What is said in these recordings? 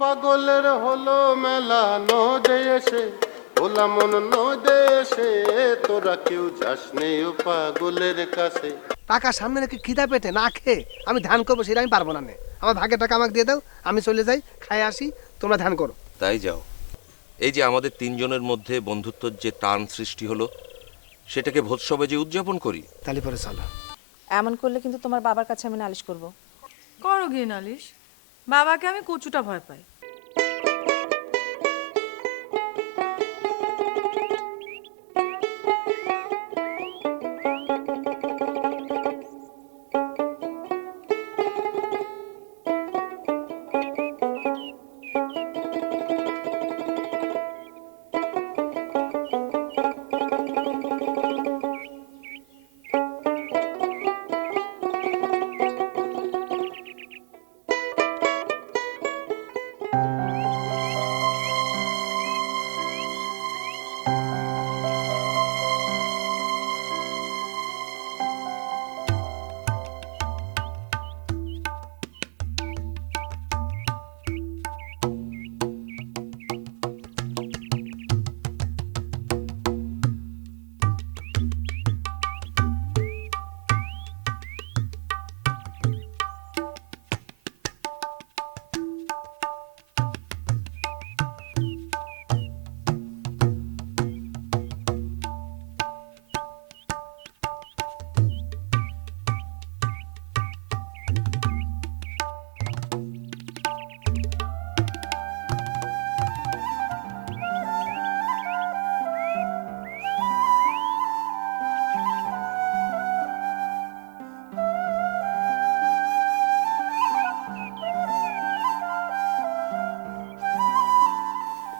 পাগলের হলো মেলা নদে এসে ওলা মন নদে এসে তোরা কেউ যাস নেই ও পাগলের কাছে। টাকা সামনে রেখে খিদা পেটে না খেয়ে আমি ধ্যান করব সেটা আমি পারব না নে। আমার ভাগের টাকা আমাকে দিয়ে দাও আমি চলে যাই খাই আসি তোমরা ধ্যান করো। তাই যাও। এই যে আমাদের তিনজনের মধ্যে বন্ধুত্বর যে টান সৃষ্টি হলো সেটাকে ভোৎসবে যে উদযাপন করি। তালি পরে চলো। এমন করলে কিন্তু তোমার বাবার কাছে আমি নালিশ করব। করো গিয়ে নালিশ। বাবাকে আমি কচুটা ভয় পাই।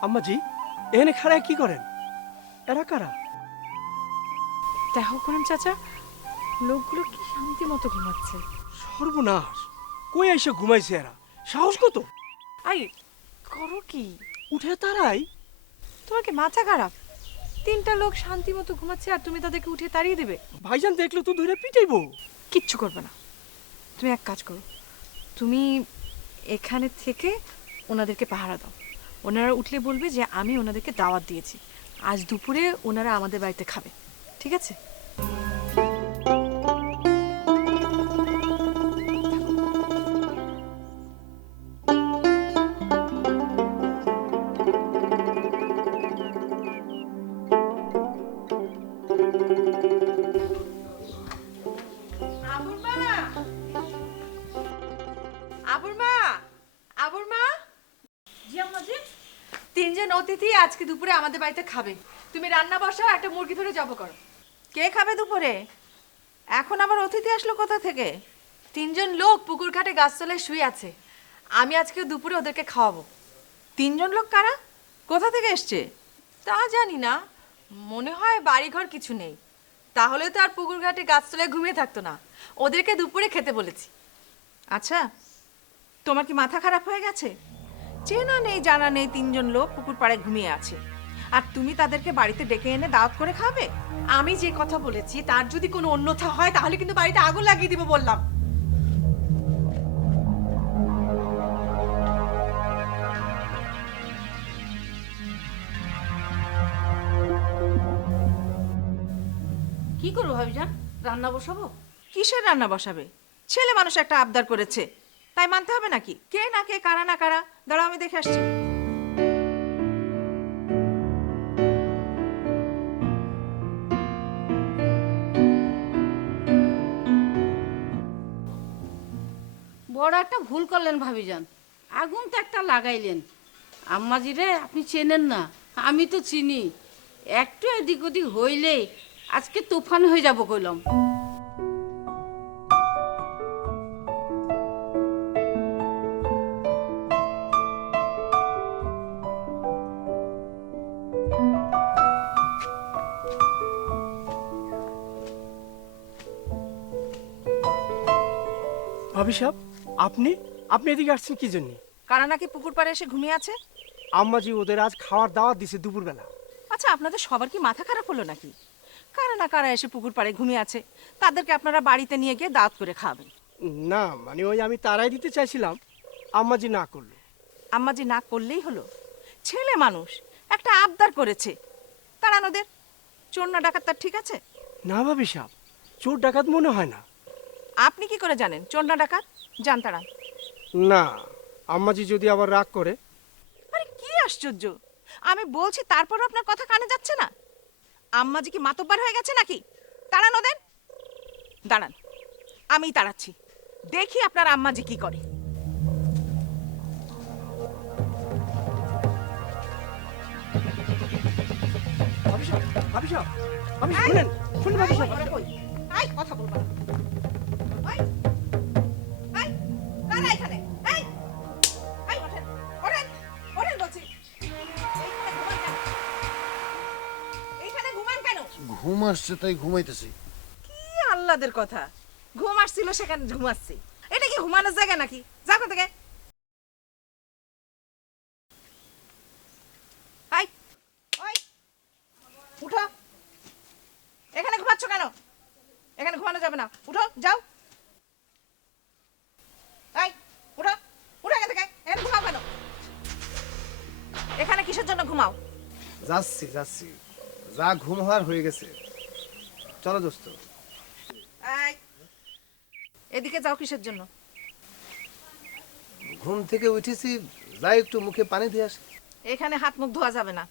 আম্মাজি এখানে খাড়ায় কি করেন? এরা কারা? দেখো করেন চাচা লোকগুলো কি শান্তি মতো ঘুমাচ্ছে? সর্বনাশ। কই এসে ঘুমাইছে এরা? সাহস কত? আই করো কি? উঠে তারাই তোমার কি মাথা খারাপ? তিনটা লোক শান্তি মতো ঘুমাচ্ছে আর তুমি তাদেরকে উঠে তাড়িয়ে দেবে? ভাইজান দেখল তো ধরে পিটাইবো। কিচ্ছু করবে না। তুমি এক কাজ করো। তুমি এখানে থেকে ওনাদেরকে পাহারা দাও। ওনারা উঠলে বলবে যে আমি ওনাদেরকে দাওয়াত দিয়েছি। আজ দুপুরে ওনারা আমাদের বাড়িতে খাবে। ঠিক আছে? আজকে দুপুরে আমাদের বাড়িতে খাবে। তুমি রান্না বসাও একটা মুরগি ধরে জব করো। কে খাবে দুপুরে? এখন আবার অতিথি আসলো কোথা থেকে? তিনজন লোক পুকুর ঘাটে গাছতলায় শুয়ে আছে। আমি আজকে দুপুরে ওদেরকে খাওয়াবো। তিনজন লোক কারা? কোথা থেকে এসছে? তা জানি না। মনে হয় বাড়িঘর কিছু নেই। তাহলে তো আর পুকুর ঘাটে গাছতলায় ঘুমিয়ে থাকতো না। ওদেরকে দুপুরে খেতে বলেছি। আচ্ছা তোমার কি মাথা খারাপ হয়ে গেছে? চেনা নেই জানা নেই তিনজন লোক পুকুর পাড়ে ঘুমিয়ে আছে। আর তুমি তাদেরকে বাড়িতে ডেকে এনে দাওয়াত করে খাবে? আমি যে কথা বলেছি তার যদি কোনো অন্যথা হয় তাহলে কিন্তু বাড়িতে আগুন লাগিয়ে দিব বললাম। কি করব ভাবিজান? রান্না বসাবো? কিসের রান্না বসাবে? ছেলে মানুষ একটা আবদার করেছে। তাই মানতে হবে নাকি? কে না কে, কারা না কারা? দাঁড়াও, আমি দেখে আসছি। বড় একটা ভুল করলেন ভাবিজান। আগুন তো একটা লাগাইলেন। আম্মাজি রে, আপনি চেনেন না। আমি তো চিনি। একটু এদিক ওদিক হইলে আজকে তুফান হয়ে যাব কইলাম। সাহেব আপনি? আপনি এদিকে আসছেন কি জন্য? কারা নাকি পুকুর পাড়ে এসে ঘুমিয়ে আছে? আম্মাজি ওদের আজ খাওয়ার দাওয়াত দিছে দুপুরবেলা। আচ্ছা আপনাদের সবার কি মাথা খারাপ হলো নাকি? কারা না কারা এসে পুকুর পাড়ে ঘুমিয়ে আছে? তাদেরকে আপনারা বাড়িতে নিয়ে গিয়ে দাওয়াত করে খাবেন না মানে ওই আমি তারাই দিতে চাইছিলাম আম্মাজি না করল। আম্মাজি না করলেই হলো? ছেলে মানুষ একটা আবদার করেছে। তাড়ানোদের চোর না ডাকাত তার ঠিক আছে? না ভাবি সাহেব চোর ডাকাত মনে হয় না। আপনি কি করে জানেন? চোর না ডাকাত? জান তাড়ান। না আম্মাজি যদি আবার রাগ করে। আরে কি আশ্চর্য! আমি বলছি তারপরও আপনার কথা কানে যাচ্ছে না। আম্মাজি কি মাতব্বার হয়ে গেছে নাকি? তাড়ান ওদের। দাঁড়ান আমিই তাড়াচ্ছি। দেখি আপনার আম্মাজি কি করে। ভাবি সাহেব ভাবি সাহেব আমি শুনেন শুনেন ভাবি সাহেব। কথা বলব এখানে? এই, এই, ওঠেন, ওঠেন, ওঠেন বলছি। এইখানে ঘুমান কেন? এইখানে ঘুমান কেন? ঘুম আসছে তাই ঘুমাইতেছি। কি আহ্লাদের কথা। ঘুম আসছিল সেখানে ঘুমাচ্ছি। এটা কি ঘুমানোর জায়গা নাকি? যা থেকে। উঠো। এখানে ঘুমাচ্ছ কেন? এখানে ঘুমানো যাবে না। উঠো যাও। কিসের জন্য ঘুমাও? যাচ্ছি যাচ্ছি। যা ঘুম হওয়ার হয়ে গেছে। চলো দোস্ত। এই, এদিকে যাও কিসের জন্য? ঘুম থেকে উঠেছি যাই একটু মুখে পানি দিয়ে আসি। এখানে হাত মুখ ধোয়া যাবে না।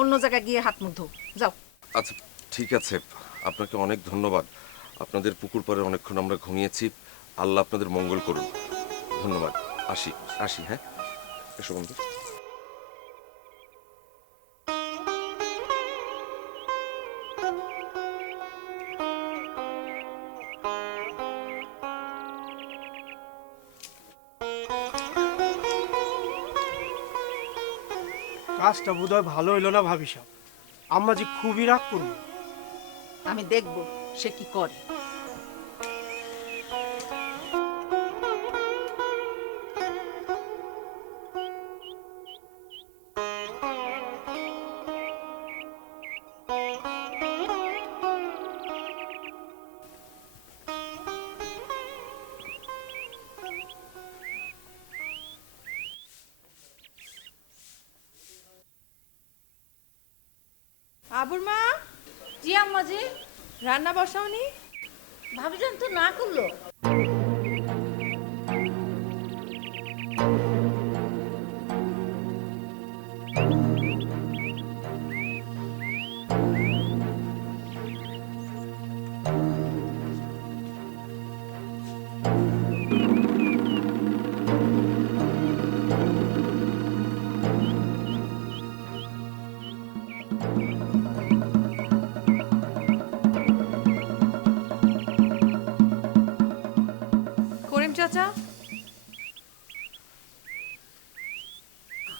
অন্য জায়গায় গিয়ে হাত মুখ ধো। যাও। আচ্ছা ঠিক আছে। আপনাকে অনেক ধন্যবাদ। আপনাদের পুকুর পাড়ে অনেকক্ষণ আমরা ঘুমিয়েছি। আল্লাহ আপনাদের মঙ্গল করুন। ধন্যবাদ। আসি আসি হ্যাঁ? এসো বন্ধু। কাজটা বোধহয় ভালো হইল না ভাবিস সাহেব। যে খুবই রাগ করব। আমি দেখব সে কি করে। আবুর মা? জি আম্মাজি। রান্না বসাওনি? ভাবিজান তো না করল। করিম চাচা?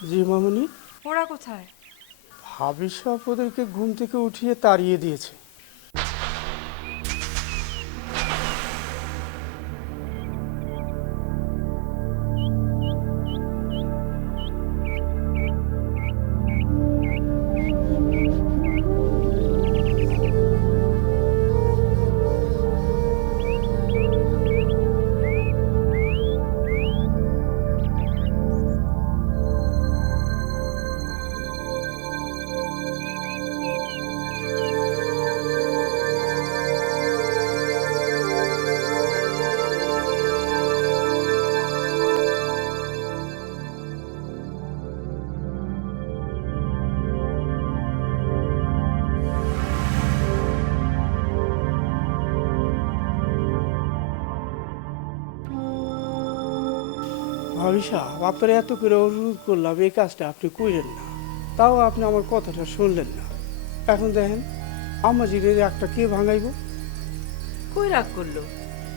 জি মামনি? ওরা কোথায়? ভাবি সাহেব ওদেরকে ঘুম থেকে উঠিয়ে তাড়িয়ে দিয়েছে। ভাবি সাহেব আপনার এত করে অনুরোধ করলাম এই কাজটা আপনি করলেন না। তাও আপনি আমার কথাটা শুনলেন না। এখন দেখেন আমার এই একটা কে ভাঙাইব? কই রাগ করল?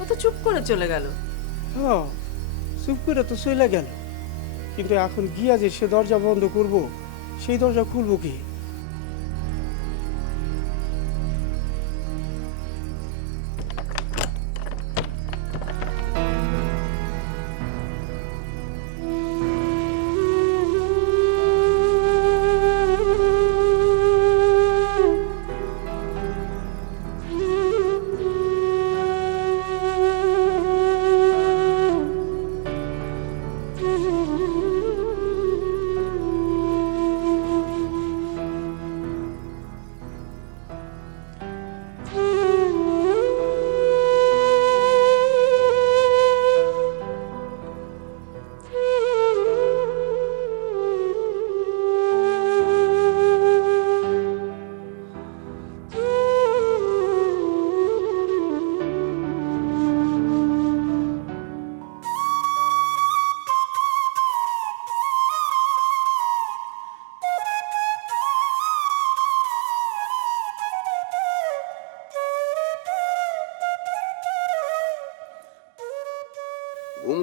ও তো চুপ করে চলে গেল। হ্যাঁ চুপ করে তো চলে গেল। কিন্তু এখন গিয়া যে সে দরজা বন্ধ করব সেই দরজা খুলবো কি?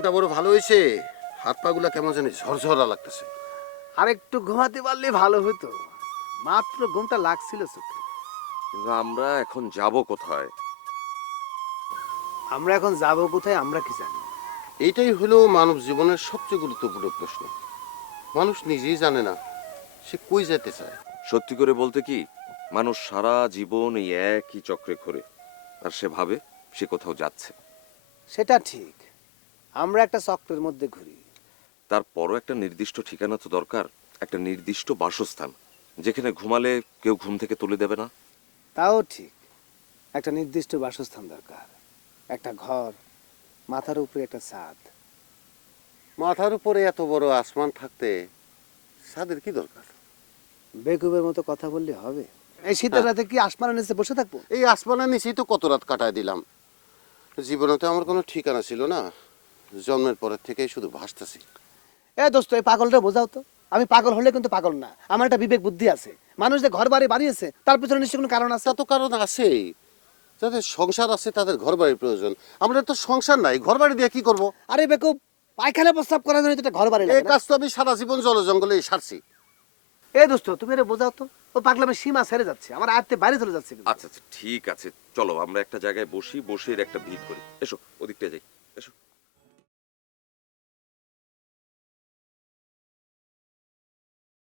ঘুমটা বড় ভালো হয়েছে? হাত পাগুলা কেমন জানি ঝরঝরা লাগতেছে। আর একটু ঘুমাতে পারলে ভালো হতো। মাত্র ঘুমটা লাগছিল চোখে। কিন্তু আমরা এখন যাব কোথায়? আমরা এখন যাব কোথায় আমরা কি জানি? এইটাই হলো মানব জীবনের সবচেয়ে গুরুত্বপূর্ণ প্রশ্ন। মানুষ নিজেই জানে না সে কই যেতে চায়। সত্যি করে বলতে কি মানুষ সারা জীবন এই একই চক্রে ঘোরে। আর সে ভাবে সে কোথাও যাচ্ছে। সেটা ঠিক। আমরা একটা চক্রের মধ্যে ঘুরি। তারপরও একটা নির্দিষ্ট ঠিকানা তো দরকার একটা নির্দিষ্ট বাসস্থান যেখানে ঘুমালে কেউ ঘুম থেকে তুলে দেবে না। তাও ঠিক একটা নির্দিষ্ট বাসস্থান দরকার একটা ঘর মাথার উপরে একটা ছাদ। মাথার উপরে এত বড় আসমান থাকতে সাদের কি দরকার? বেকুবের মতো কথা বললে হবে। এই শীতের রাতে কি আসমানের নিচে বসে থাকব? এই আসমানের নিচেই তো কত রাত কাটায় দিলাম। জীবনে তো আমার কোনো ঠিকানা ছিল না। জন্মের পরের থেকেই শুধু ভাসতেছি। এ দোস্ত এই পাগলটা বোঝাও তো। আমি পাগল হলে কিন্তু পাগল না। আমার একটা বিবেক বুদ্ধি আছে। মানুষ যে ঘর বাড়ি বাড়িয়েছে তার পিছনে নিশ্চয়ই কোনো কারণ আছে? তো কারণ আছেই। যাদের সংসার আছে তাদের ঘর বাড়ির প্রয়োজন। আমাদের তো সংসার নাই। ঘর বাড়ি দিয়ে কি করব? আরে বেকুব পায়খানা প্রস্তাব করার জন্য তো একটা ঘর বাড়ি এই? কাজ তো আমি সারা জীবন জল জঙ্গলে সারছি। এ দোস্ত তুমি এটা বোঝাও তো। ও পাগলামের সীমা ছেড়ে যাচ্ছে। আমার আয়ত্তে বাইরে চলে যাচ্ছে কিন্তু। আচ্ছা আচ্ছা ঠিক আছে। চলো আমরা একটা জায়গায় বসি বসে একটা ভিড় করি। এসো ওদিকটা যাই। এসো।